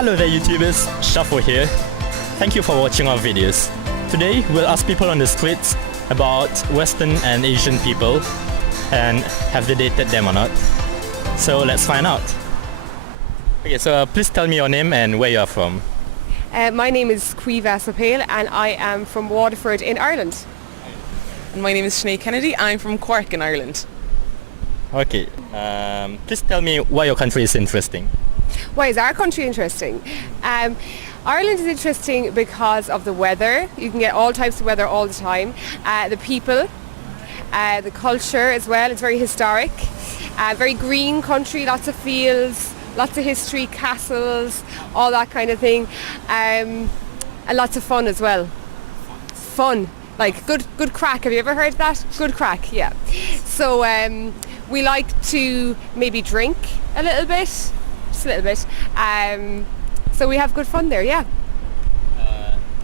Hello there YouTubers, Shuffle here. Thank you for watching our videos. Today we'll ask people on the streets about Western and Asian people and have they dated them or not. So let's find out. Okay, so please tell me your name and where you are from. My name is Nomimasu and I am from Waterford in Ireland. And my name is Sinead Kennedy. I'm from Cork in Ireland. Okay, please tell me why your country is interesting. Why is our country interesting? Ireland is interesting because of the weather. You can get all types of weather all the time. The people, the culture as well. It's very historic. Very green country, lots of fields, lots of history, castles, all that kind of thing. And lots of fun as well. Fun. Like good crack. Have you ever heard that? Good crack, yeah. So we like to maybe drink a little bit, just a little bit. So we have good fun there, yeah.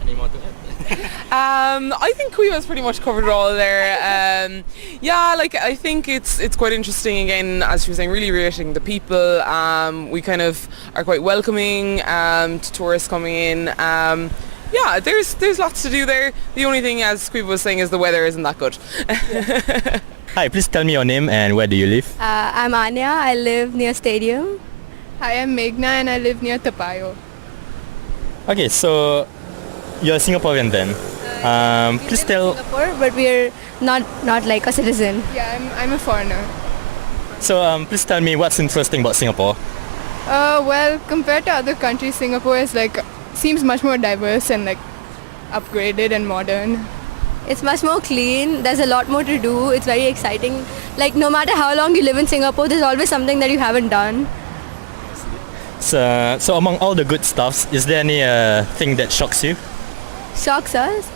Any more to add? I think Quiva's pretty much covered it all there. I think it's quite interesting again, as she was saying, really reiterating the people. We kind of are quite welcoming to tourists coming in. There's lots to do there. The only thing, as Quiva was saying, is the weather isn't that good. Hi, please tell me your name and where do you live? I'm Anya. I live near Stadium. Hi, I'm Meghna and I live near Tapayo. Okay, so you're Singaporean then. Please tell. Singapore, but we're not like a citizen. Yeah, I'm a foreigner. So please tell me what's interesting about Singapore. Well, compared to other countries, Singapore is seems much more diverse and upgraded and modern. It's much more clean. There's a lot more to do. It's very exciting. Like no matter how long you live in Singapore, there's always something that you haven't done. So among all the good stuffs, is there any thing that shocks you? Shocks us?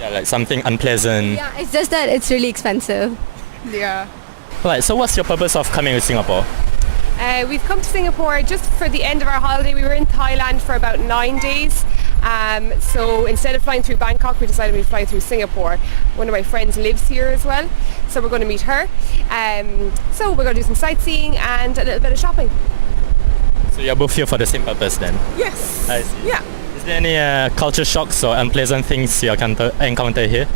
Yeah, like something unpleasant. Yeah, it's just that it's really expensive. Yeah. Right, so what's your purpose of coming to Singapore? We've come to Singapore just for the end of our holiday. We were in Thailand for about 9 days. So instead of flying through Bangkok, we decided we'd fly through Singapore. One of my friends lives here as well, so we're going to meet her. So we're going to do some sightseeing and a little bit of shopping. So you're both here for the same purpose then? Yes. I see. Yeah. Is there any culture shocks or unpleasant things you encounter here?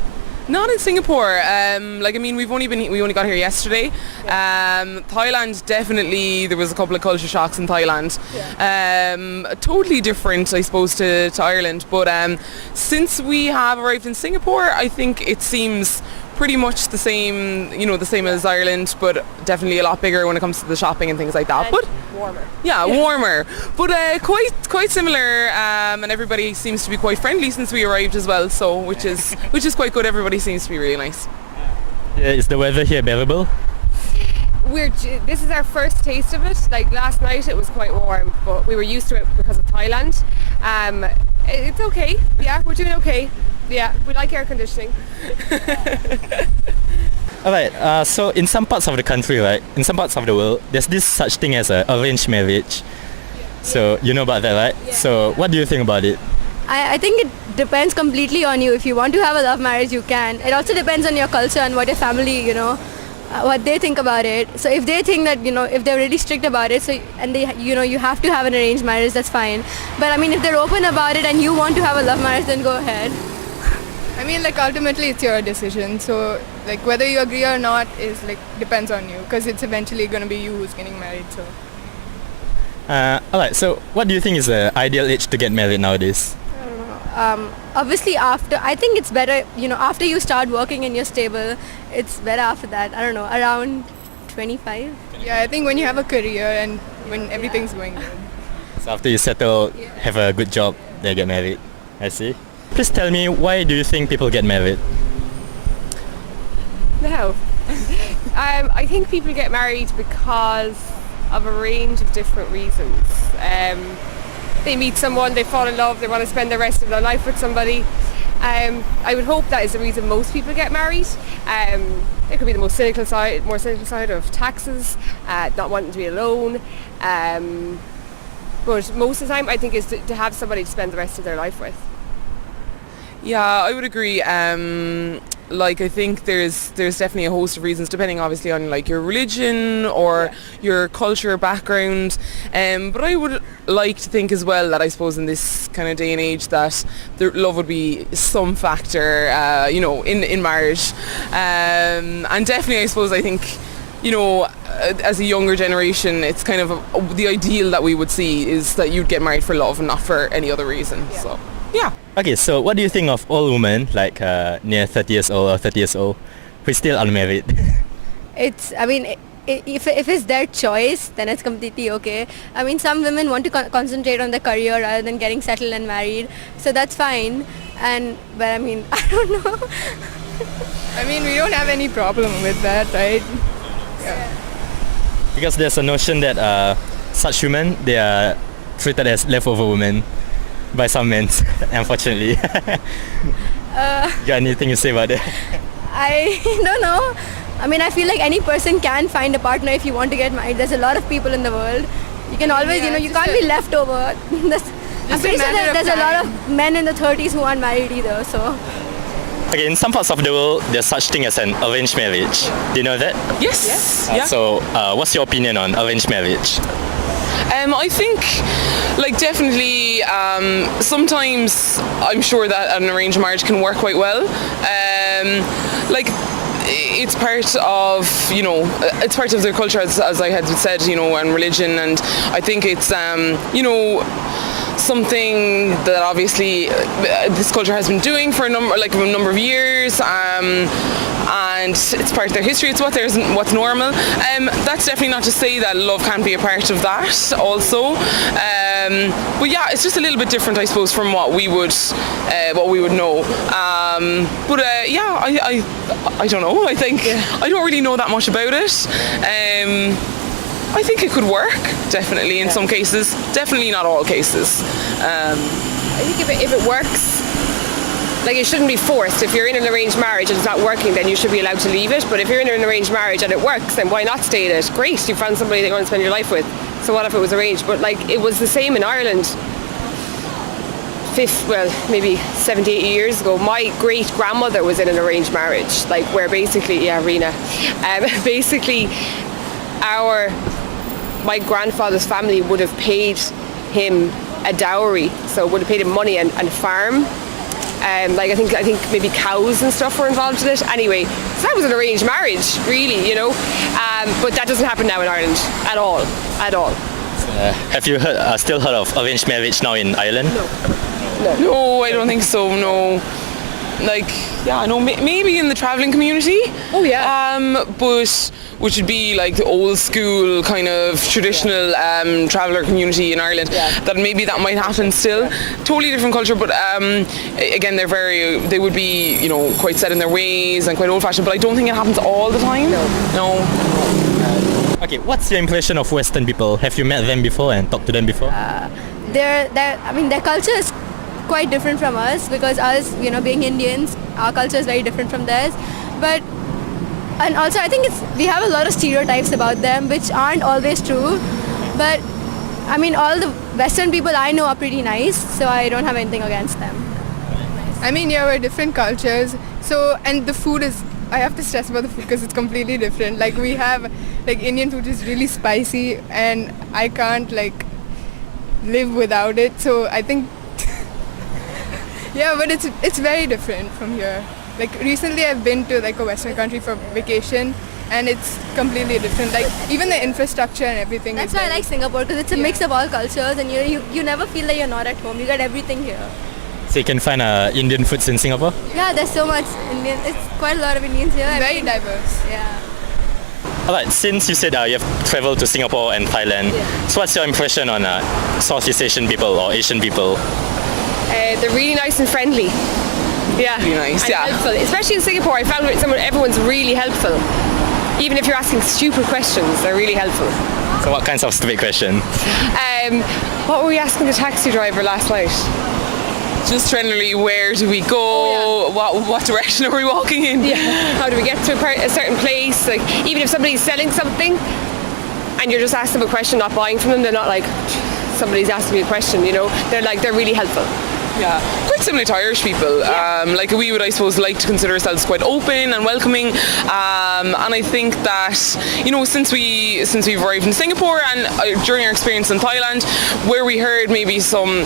Not in Singapore. We only got here yesterday. Thailand, definitely, there was a couple of culture shocks in Thailand. Yeah. Totally different, I suppose, to Ireland. But since we have arrived in Singapore, I think it seems pretty much the same, the same as Ireland, but definitely a lot bigger when it comes to the shopping and things like that. And but warmer. Yeah, warmer. But quite similar, and everybody seems to be quite friendly since we arrived as well. So which is quite good. Everybody seems to be really nice. Is the weather here bearable? This is our first taste of it. Like last night, it was quite warm, but we were used to it because of Thailand. It's okay. Yeah, we're doing okay. Yeah, we like air conditioning. Alright, so in some parts of the country, right, in some parts of the world, there's this such thing as an arranged marriage. So you know about that, right? Yeah. So what do you think about it? I think it depends completely on you. If you want to have a love marriage, you can. It also depends on your culture and what your family, what they think about it. So if they think that, if they're really strict about it, and they, you have to have an arranged marriage, that's fine. But I mean, if they're open about it and you want to have a love marriage, then go ahead. I mean, ultimately it's your decision. So, whether you agree or not is, depends on you. Because it's eventually going to be you who's getting married, so. Alright, so what do you think is the ideal age to get married nowadays? I don't know. Obviously I think it's better, after you start working and you're stable, it's better after that. I don't know, around 25? Yeah, I think when you have a career and when everything's going good. So after you settle, have a good job, they get married. I see. Please tell me, why do you think people get married? No. I think people get married because of a range of different reasons. They meet someone, they fall in love, they want to spend the rest of their life with somebody. I would hope that is the reason most people get married. It could be the more cynical side of taxes, not wanting to be alone. But most of the time I think is to have somebody to spend the rest of their life with. Yeah, I would agree. I think there's definitely a host of reasons, depending obviously on your religion or your culture background. But I would like to think as well that I suppose in this kind of day and age that the love would be some factor, in marriage. And definitely, I suppose, I think, as a younger generation, it's kind of the ideal that we would see is that you'd get married for love and not for any other reason. Yeah. So, yeah. Okay, so what do you think of old women, like near 30 years old or 30 years old, who is still unmarried? If it's their choice, then it's completely okay. I mean, some women want to concentrate on their career rather than getting settled and married, so that's fine. But I mean, I don't know. I mean, we don't have any problem with that, right? Yeah. Because there's a notion that such women, they are treated as leftover women by some men, unfortunately. You got anything to say about that? I don't know. I mean, I feel like any person can find a partner if you want to get married. There's a lot of people in the world. You can always, you can't be left over. I'm pretty sure that there's a lot of men in the 30s who aren't married either, so. Okay, in some parts of the world, there's such thing as an arranged marriage. Do you know that? Yes. Yeah. So, what's your opinion on arranged marriage? I think, definitely, sometimes I'm sure that an arranged marriage can work quite well. It's part of, it's part of their culture, as I had said, and religion, and I think it's, something that obviously this culture has been doing for a number of years, and it's part of their history. It's what's normal. That's definitely not to say that love can't be a part of that also. But yeah, it's just a little bit different, I suppose, from what we would know. I don't know. I think I don't really know that much about it. I think it could work, definitely, in some cases. Definitely not all cases. I think if it works, it shouldn't be forced. If you're in an arranged marriage and it's not working, then you should be allowed to leave it. But if you're in an arranged marriage and it works, then why not stay in it? Great, you found somebody that you want to spend your life with. So what if it was arranged? But it was the same in Ireland. Maybe 70, 80 years ago, my great-grandmother was in an arranged marriage, where basically, Rena, basically my grandfather's family would have paid him a dowry, so would have paid him money and a farm. I think maybe cows and stuff were involved in it. Anyway, so that was an arranged marriage, really, but that doesn't happen now in Ireland at all. Have you still heard of arranged marriage now in Ireland? No, I don't think so, no. Maybe in the travelling community. Oh, yeah. But which would be the old school kind of traditional traveller community in Ireland. Yeah. That might happen still. Yeah. Totally different culture, but again, they would be, quite set in their ways and quite old-fashioned, but I don't think it happens all the time. No. Okay, what's your impression of Western people? Have you met them before and talked to them before? Their culture is quite different from us, because us, being Indians, our culture is very different from theirs. And also I think we have a lot of stereotypes about them which aren't always true. But I mean, all the Western people I know are pretty nice, so I don't have anything against them. I mean, we're different cultures. So, and the food is, I have to stress about the food because it's completely different. We have, Indian food is really spicy and I can't, live without it. So I think, yeah, but it's very different from here. Recently I've been to, a Western country for vacation, and it's completely different. Even the infrastructure and everything. That's why I like Singapore, because it's a mix of all cultures, and you never feel like you're not at home. You got everything here. So you can find Indian foods in Singapore? Yeah, there's so much Indian. It's quite a lot of Indians here. Very diverse. Yeah. Alright, since you said you have traveled to Singapore and Thailand, so what's your impression on Southeast Asian people or Asian people? They're really nice and friendly. Yeah. Really nice, and helpful. Especially in Singapore, I found everyone's really helpful. Even if you're asking stupid questions, they're really helpful. So what kinds of stupid questions? What were we asking the taxi driver last night? Just generally, where do we go? What direction are we walking in? Yeah. How do we get to a certain place? Even if somebody's selling something and you're just asking them a question, not buying from them, they're not somebody's asking me a question, they're really helpful. Yeah, quite similar to Irish people. Like we would, I suppose, like to consider ourselves quite open and welcoming. And I think that, you know, since we've arrived in Singapore and during our experience in Thailand, where we heard maybe some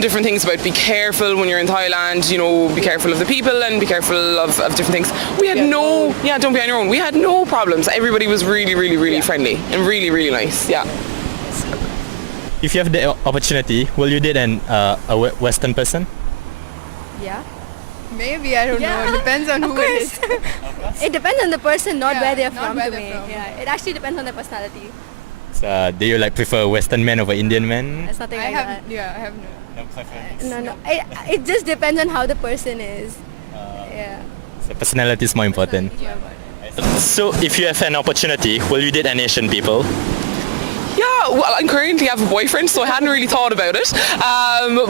different things about be careful when you're in Thailand, you know, be careful of the people and be careful of different things. We had don't be on your own. We had no problems. Everybody was really, really, really friendly and really, really nice. Yeah. If you have the opportunity, will you date a Western person? Yeah. Maybe, I don't know. It depends on who it is. It depends on the person, not Yeah, where they're not from where to they're me. from. Yeah, it actually depends on their personality. So, do you like prefer Western men over Indian men? It's nothing I like have, that. yeah, I have no. No preference. No. It just depends on how the person is. Yeah. So personality is more important. Yeah. So, if you have an opportunity, will you date an Asian people? Yeah, well, I currently have a boyfriend, so I hadn't really thought about it.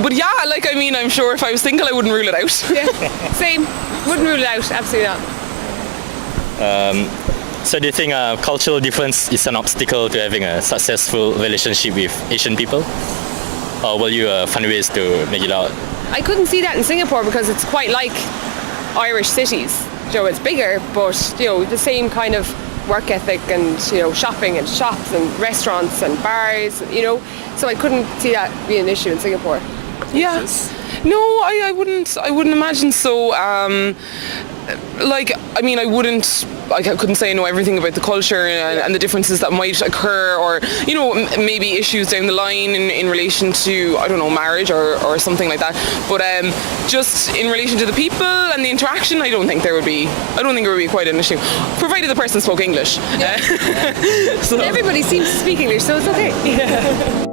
But yeah, like, I mean, I'm sure if I was single, I wouldn't rule it out. Yeah, same. Wouldn't rule it out, absolutely not. So, do you think cultural difference is an obstacle to having a successful relationship with Asian people? Or will you find ways to make it out? I couldn't see that in Singapore because it's quite like Irish cities. You know, it's bigger, but you know, the same kind of work ethic and, you know, shopping and shops and restaurants and bars, you know. So I couldn't see that being an issue in Singapore. Yeah. No, I wouldn't imagine so. Like, I mean, I couldn't say I know everything about the culture and the differences that might occur, or, you know, maybe issues down the line in relation to, I don't know, marriage or something like that. But just in relation to the people and the interaction, I don't think it would be quite an issue, provided the person spoke English. Everybody seems to speak English, so it's okay.